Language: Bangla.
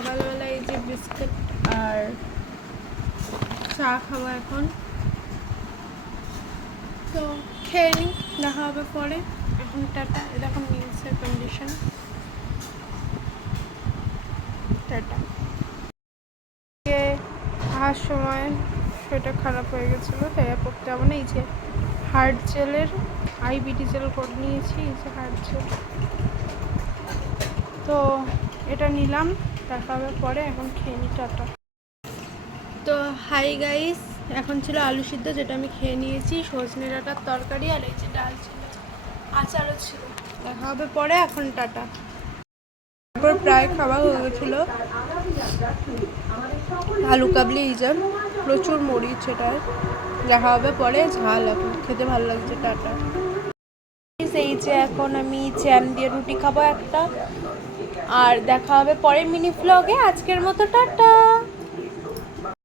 সকালবেলা এই যে বিস্কিট আর চা খাবো এখন। তো খেয়ে নিই, দেখা হবে পরে। এখন টাটা। এরকম নিউজের কন্ডিশন। টাটা। আসার সময় শরীরটা খারাপ হয়ে গেছিলো, তাই আর পড়তে যাবো না। এই যে হার্ট জেলের আইবিডি জেল করে নিয়েছি, এই যে হার্ট জেল। তো এটা নিলাম, দেখা হবে পরে। এখন খেয়ে নিই, টাটা। তো হাই গাইস, এখন ছিল আলু সিদ্ধ, যেটা আমি খেয়ে নিয়েছি, সজনে ডাঁটার তরকারি, আর এই যে ডাল ছিল, আচারও ছিল। দেখা হবে পরে, এখন টাটা। তারপর প্রায় খাওয়া হয়ে গেছিলো। আলু কাবলি ইজার প্রচুর মরিচ এটায়। দেখা হবে পরে, ঝাল এখন খেতে ভালো লাগছে, টাটা। এই যে এখন আমি জ্যাম দিয়ে রুটি খাবো একটা, আর দেখা হবে পরে মিনি ভ্লগে। আজকের মতো টাটা।